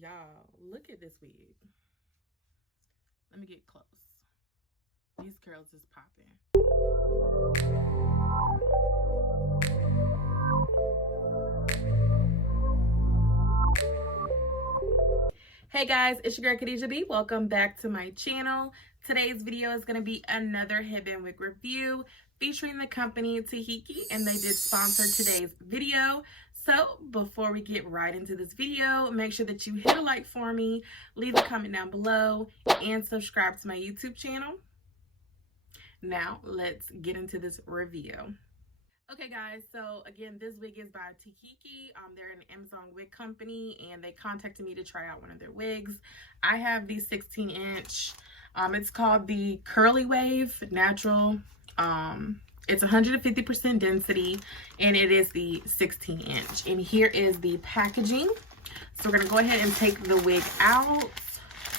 Y'all, look at this wig. Let me get close. These curls is popping. Hey guys, it's your girl KadijahB. Welcome back to my channel. Today's video is going to be another Headband Wig review featuring the company Tahikie, and they did sponsor today's video. So before we get right into this video, make sure that you hit a like for me, leave a comment down below, and subscribe to my YouTube channel. Now let's get into this review. Okay guys, so again, this wig is by Tahikie. They're an Amazon wig company, and they contacted me to try out one of their wigs. I have the 16-inch. It's called the Curly Wave Natural. It's 150% density, and it is the 16-inch. And here is the packaging. So we're gonna go ahead and take the wig out.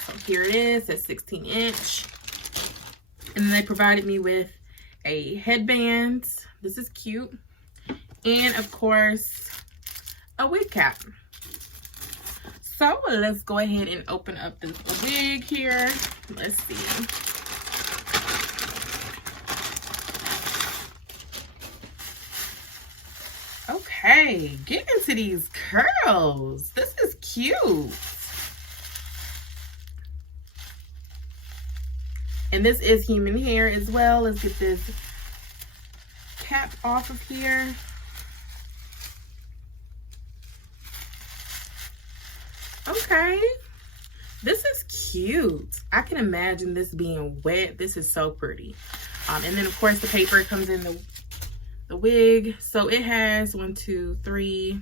So here it is, it's 16-inch. And then they provided me with a headband. This is cute. And of course, a wig cap. So let's go ahead and open up the wig here. Let's see. Okay, get into these curls. This is cute. And this is human hair as well. Let's get this cap off of here. Okay, this is cute. I can imagine this being wet. This is so pretty. And then of course the paper comes in the wig. So it has 1, 2, 3,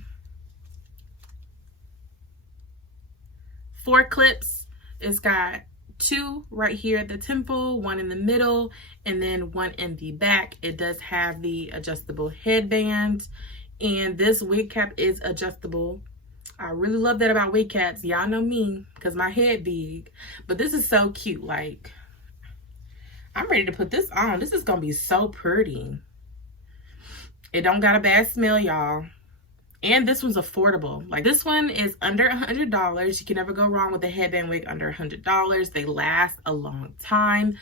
4 clips. It's got 2 right here at the temple, 1 in the middle, and then 1 in the back. It does have the adjustable headband, and this wig cap is adjustable. I really love that about wig caps. Y'all know me because my head big, but this is so cute. Like, I'm ready to put this on. This is gonna be so pretty. It don't got a bad smell, y'all. And this one's affordable. Like, this one is under $100. You can never go wrong with a headband wig under $100. They last a long time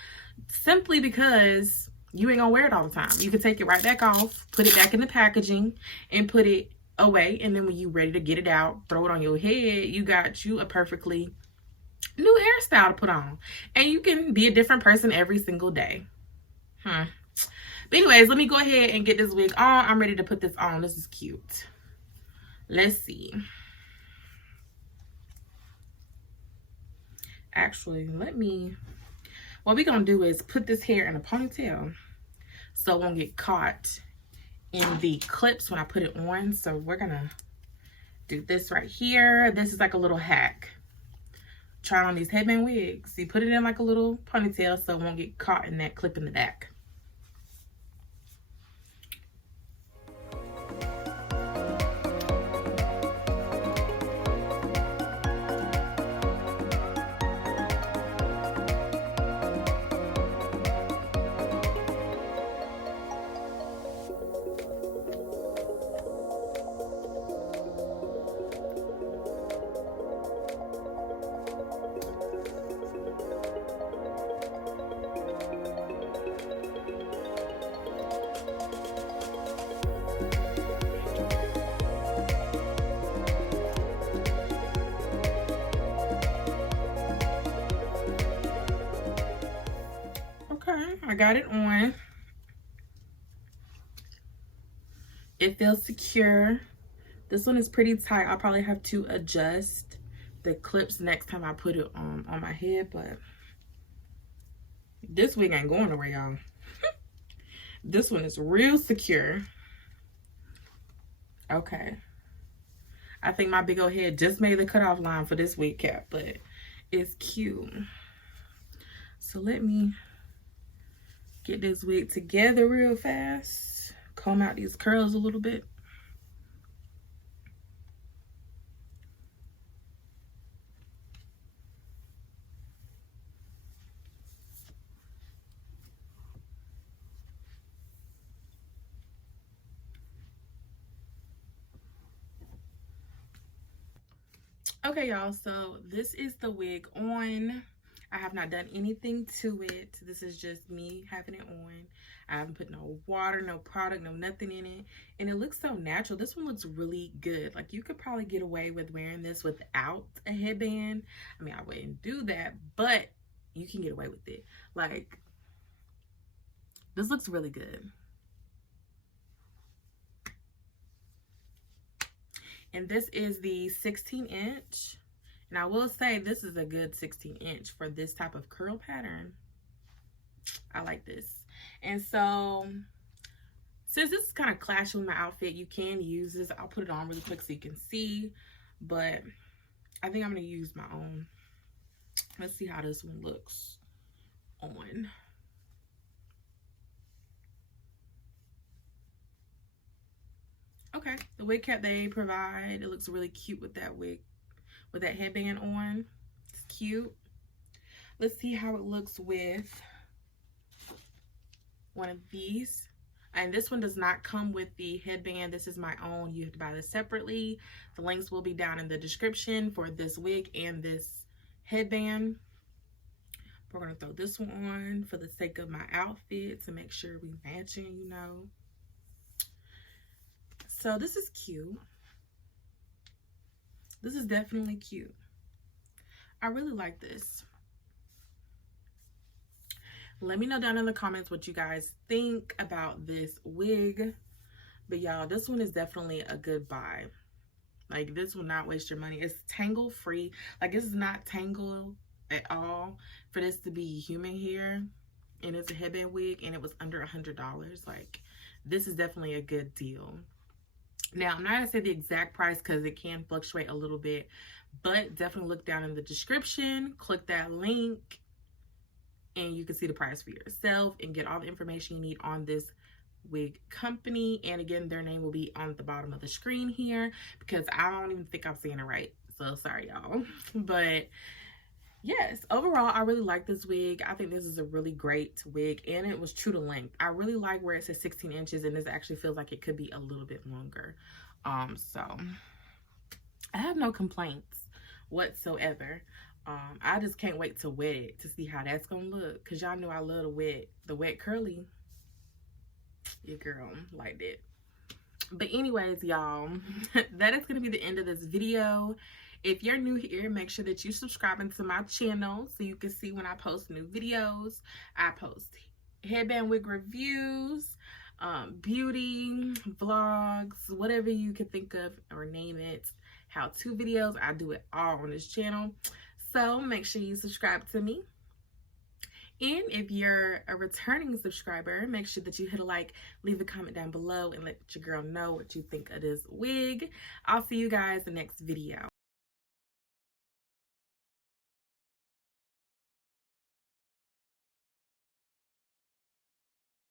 simply because you ain't gonna wear it all the time. You can take it right back off, put it back in the packaging, and put it away. And then when you're ready to get it out, throw it on your head, you got you a perfectly new hairstyle to put on. And you can be a different person every single day. But anyways, let me go ahead and get this wig on. I'm ready to put this on. This is cute. Let's see. Actually, what we're gonna do is put this hair in a ponytail so it won't get caught in the clips when I put it on. So we're gonna do this right here. This is like a little hack. Try on these headband wigs. You put it in like a little ponytail so it won't get caught in that clip in the back. I got it on. It feels secure. This one is pretty tight. I'll probably have to adjust the clips next time I put it on my head, but this wig ain't going nowhere, y'all. This one is real secure. Okay. I think my big old head just made the cutoff line for this wig cap, but it's cute. So let me get this wig together real fast. Comb out these curls a little bit. Okay, y'all, so this is the wig on. I have not done anything to it. This is just me having it on. I haven't put no water, no product, no nothing in it. And it looks so natural. This one looks really good. Like, you could probably get away with wearing this without a headband. I mean, I wouldn't do that, but you can get away with it. Like, this looks really good. And this is the 16-inch. And I will say this is a good 16-inch for this type of curl pattern. I like this. And so, since this is kind of clashing with my outfit, you can use this. I'll put it on really quick so you can see. But I think I'm going to use my own. Let's see how this one looks on. Okay, the wig cap they provide, it looks really cute with that wig, with that headband on. It's cute. Let's see how it looks with one of these. And this one does not come with the headband. This is my own. You have to buy this separately. The links will be down in the description for this wig and this headband. We're going to throw this one on for the sake of my outfit to make sure we matching, you know. So this is cute. This is definitely cute. I really like this. Let me know down in the comments what you guys think about this wig. But y'all, this one is definitely a good buy. Like, this will not waste your money. It's tangle free. Like, it's not tangled at all for this to be human hair. And it's a headband wig and it was under $100. Like, this is definitely a good deal. Now, I'm not going to say the exact price because it can fluctuate a little bit, but definitely look down in the description, click that link, and you can see the price for yourself and get all the information you need on this wig company. And again, their name will be on the bottom of the screen here because I don't even think I'm saying it right. So sorry, y'all. But yes, overall, I really like this wig. I think this is a really great wig, and it was true to length. I really like where it says 16 inches, and this actually feels like it could be a little bit longer. So I have no complaints whatsoever. I just can't wait to wet it to see how that's gonna look, because y'all know I love the wet curly. Your girl liked it. But anyways, y'all, that is gonna be the end of this video. If you're new here, make sure that you subscribe to my channel so you can see when I post new videos. I post headband wig reviews, beauty, vlogs, whatever you can think of or name it, how-to videos. I do it all on this channel. So make sure you subscribe to me. And if you're a returning subscriber, make sure that you hit a like, leave a comment down below, and let your girl know what you think of this wig. I'll see you guys in the next video.